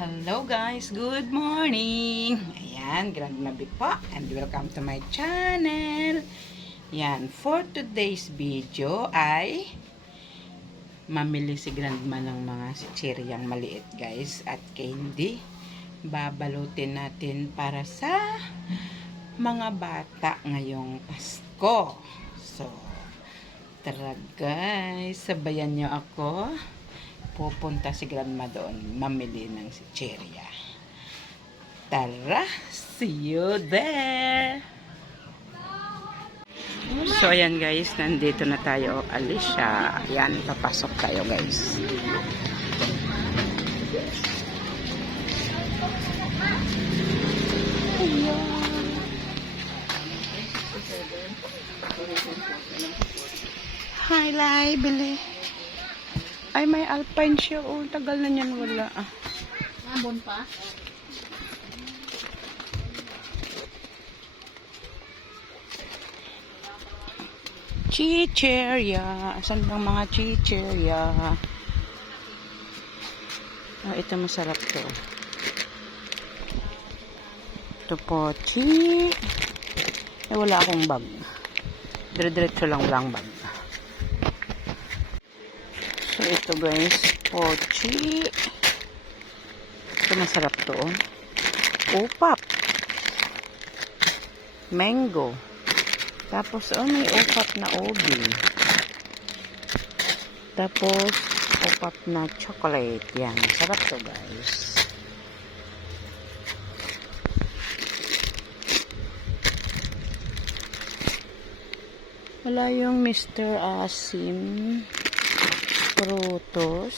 Hello guys, good morning! Ayan, Big po and welcome to my channel. Yan, for today's video ay mamili si Grandma ng mga sichiryang maliit guys at candy. Babalutin natin para sa mga bata ngayong Pasko. Tara guys, sabayan niyo ako pupunta si grandma doon mamili ng chicheria. Tara, see you there! So, ayan guys, nandito na tayo. Alicia, ayan, papasok tayo guys. Hi, Lai, bili. Ay, may alpine siya. Oh, tagal na niyan wala. Ah. Ambon pa? Chicheria. Asan bang mga chicheria? Oh, ito masarap to. Ito po, chi. Eh, wala akong bag. Dire-diretso lang walang bag. Ito guys, pochi. Ito masarap to. Upap. Mango. Tapos, oh, may upap na obi. Tapos, upap na chocolate. Yan. Sarap to, guys. Wala yung Mr. Asim. Frutos.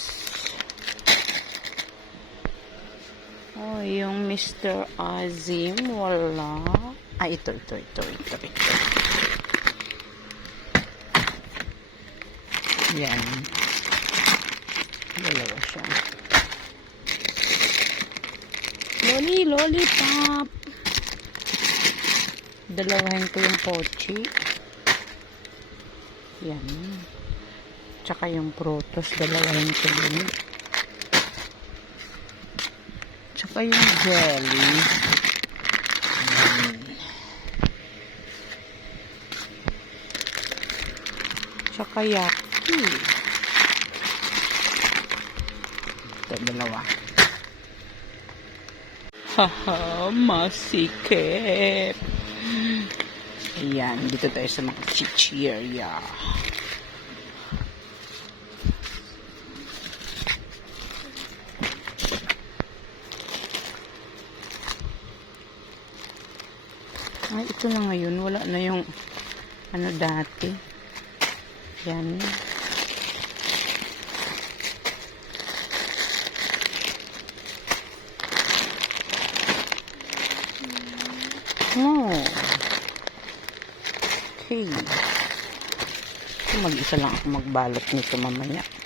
Oh, yung Mr. Azim. Wala. Ah, ito, ito, ito, ito, ito. Yan. Dalawa siya. Loli, lollipop. Dalawahin ko yung pochi. Yan. Tsaka yung protos, dalawahin ko din. Tsaka yung jelly. Yan. Tsaka yaki. Ito, dalawa. Haha, masikip. Ayan, dito tayo sa mga chichirya. Ay, ito na ngayon. Wala na yung ano dati. Yan. Oh. Okay. Mag-isa lang ako magbalot nito mamaya.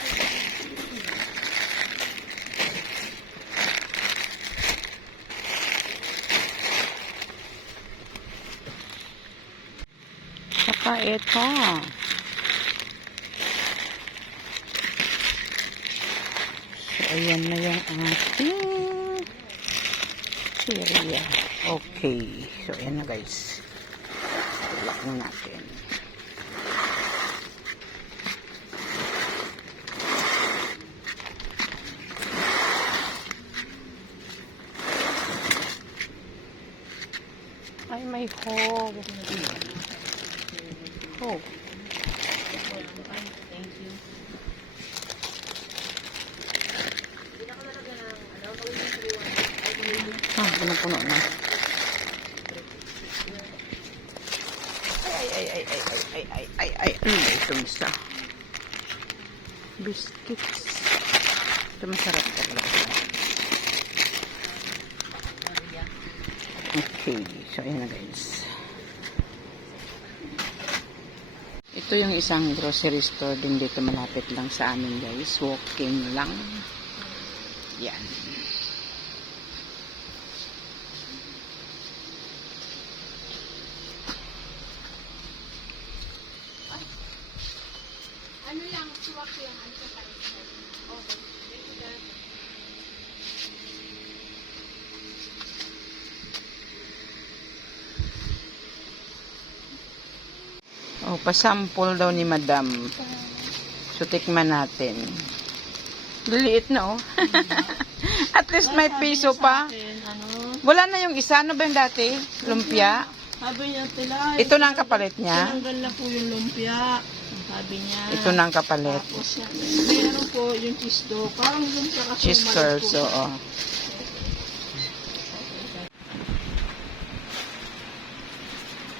Saka ito. So, ayan na yung ating cereal. Okay. So, ayan na guys. Lock na natin. Ay, may hog. Hog. Thank you. Puno-puno na. Ay, ay, ay, ay, ay, ay, ay, ay, ay, ba itong isa? Biscuits. Ito masarap talaga. Okay, so ayan na guys. Ito yung isang grocery store din dito malapit lang sa amin guys. Walking lang. Yan. Ano lang, po yung anti-cancer. Okay. Thank you, Dad. Oh, pasample daw ni Madam. So, tikman natin. Liliit na, oh. At least may piso pa. Wala na yung isa. Ano ba yung dati? Lumpia? Sabi niya, tila. Ito na ang kapalit niya. Tinanggal na po yung lumpia. Sabi niya. Ito na ang kapalit. Tapos. Meron po yung cheese dough. Parang lumpia kasi Cheese curls, oo.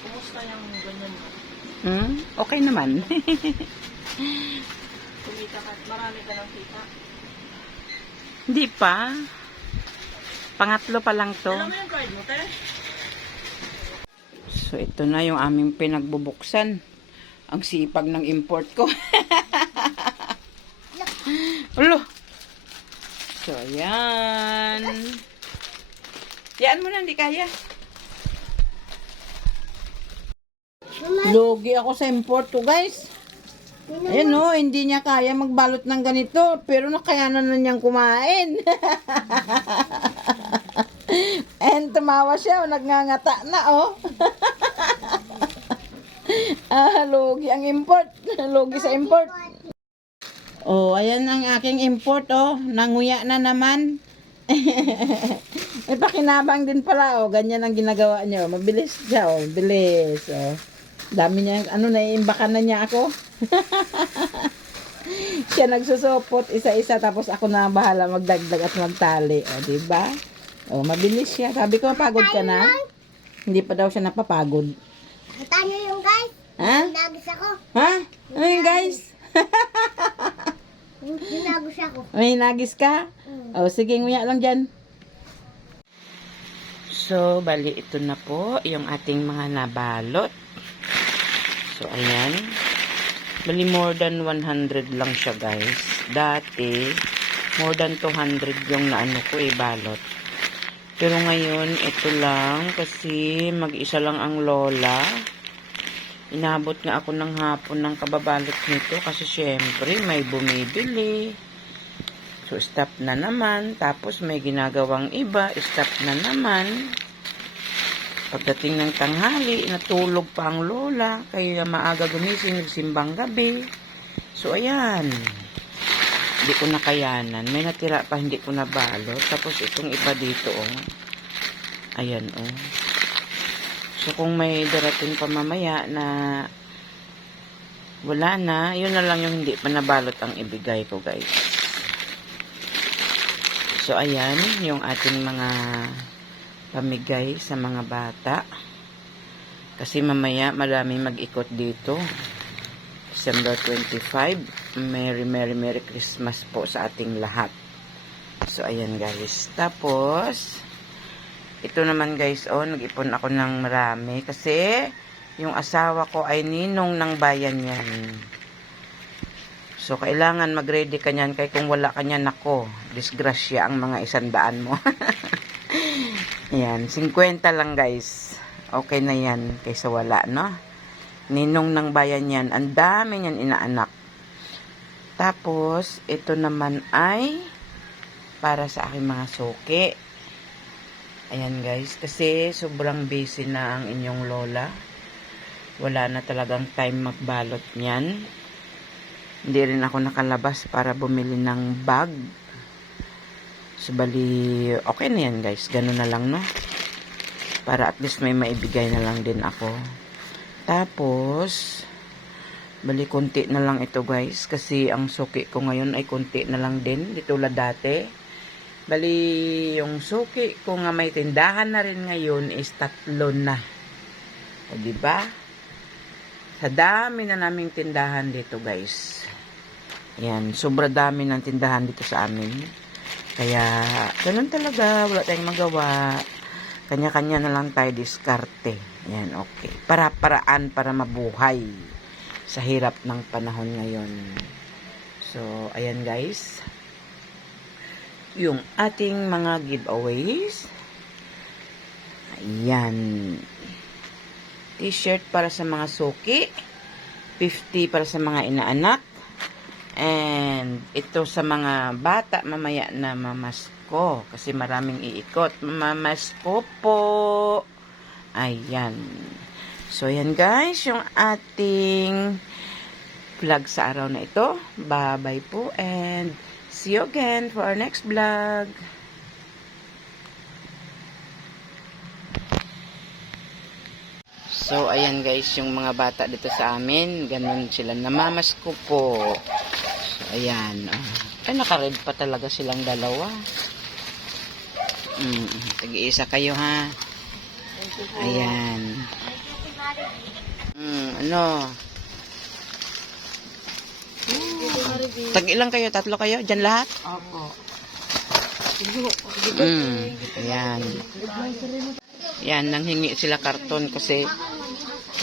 Kumusta yung ganyan mo? Hmm? Okay naman. Kumita ka. Marami ka ng kita. Hindi pa. Pangatlo pa lang to. Alam mo yung card mo, te? So, ito na yung aming pinagbubuksan. Ang sipag ng import ko. Ulo. So, yan. Yan mo na, hindi kaya. Lugi ako sa import ko, guys. Ayan no, hindi niya kaya magbalot ng ganito, pero nakayanan na niyang kumain. And tumawa siya, oh, nagngangata na, oh. ah, lugi ang import. lugi sa import. Oh, ayan ang aking import, oh. Nanguya na naman. May pakinabang din pala, oh. Ganyan ang ginagawa niya. oh. Mabilis siya, oh. Bilis, oh. Dami niya, ano, naiimbakan na niya ako. siya nagsusupot isa-isa tapos ako na bahala magdagdag at magtali. O, di ba? O, mabilis siya. Sabi ko, mapagod ka na. Hindi pa daw siya napapagod. Kita nyo yung guys. Ha? Nagis ako. Ha? Ano yun, guys? Ginagos ako. May nagis ka? O, sige, nguya lang dyan. So, bali, ito na po yung ating mga nabalot. So, ayan. Bali, more than 100 lang siya, guys. Dati, more than 200 yung naano ko, eh, balot. Pero ngayon, ito lang kasi mag-isa lang ang lola. Inabot nga ako ng hapon ng kababalot nito kasi syempre may bumibili. So, stop na naman. Tapos may ginagawang iba, stop na naman. Pagdating ng tanghali, natulog pa ang lola. Kaya maaga gumising, nagsimbang gabi. So, ayan. Hindi ko nakayanan. May natira pa, hindi ko nabalot. Tapos itong iba dito, oh. Ayan, oh. So, kung may darating pa mamaya na wala na, yun na lang yung hindi pa nabalot ang ibigay ko, guys. So, ayan, yung ating mga pamigay sa mga bata. Kasi mamaya marami mag-ikot dito. December 25. Merry, Merry, Merry Christmas po sa ating lahat. So, ayan guys. Tapos, ito naman guys, oh, nag-ipon ako ng marami. Kasi, yung asawa ko ay ninong ng bayan yan. So, kailangan mag-ready ka niyan. Kung wala ka niyan, nako, disgrasya ang mga isandaan mo. Ayan, 50 lang guys. Okay na yan kaysa wala, no? Ninong ng bayan yan. Ang dami niyan inaanak. Tapos, ito naman ay para sa aking mga suki. Ayan guys, kasi sobrang busy na ang inyong lola. Wala na talagang time magbalot niyan. Hindi rin ako nakalabas para bumili ng bag. So, bali, okay na yan guys. Ganun na lang, no? Para at least may maibigay na lang din ako. Tapos, bali, konti na lang ito guys. Kasi ang suki ko ngayon ay konti na lang din. Di tulad dati. Bali, yung suki ko nga may tindahan na rin ngayon is tatlo na. O, di ba? Sa dami na naming tindahan dito guys. Yan, sobra dami ng tindahan dito sa amin. Kaya, ganun talaga, wala tayong magawa. Kanya-kanya na lang tayo diskarte. Yan, okay. Para-paraan para mabuhay sa hirap ng panahon ngayon. So, ayan guys. Yung ating mga giveaways. Ayan. T-shirt para sa mga suki. 50 para sa mga inaanak. And ito sa mga bata mamaya na mamasko kasi maraming iikot. Mamasko po. Ayan. So yan guys, yung ating vlog sa araw na ito. Bye-bye po and see you again for our next vlog. So, ayan guys, yung mga bata dito sa amin, ganun sila. Namamasko po. Ayan. ah. Ay, naka-red pa talaga silang dalawa. Mm, tag-iisa kayo ha. Ayan. Mm, ano? Tag-ilang kayo? Tatlo kayo? Diyan lahat? Opo. Mm, ayan. Yan, nanghingi sila karton kasi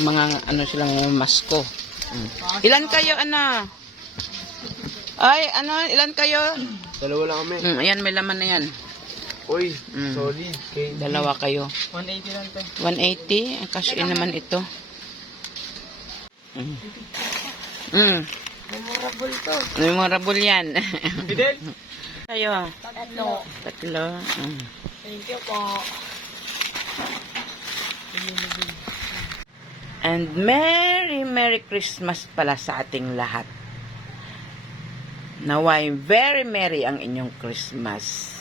mga ano silang masko. Mm. Ilan kayo, ano? Ay, ano, ilan kayo? Dalawa lang kami. Mm, ayan, may laman na yan. Uy, Mm. solid. Kay Dalawa kayo. 180 lang to. 180. Ang cash in naman ito. Mm. Mm. Memorable to. Memorable yan. Fidel? kayo. Tatlo. Tatlo. Mm. Thank you po. And Merry, Merry Christmas pala sa ating lahat. Naway very merry ang inyong Christmas.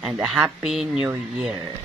And a Happy New Year.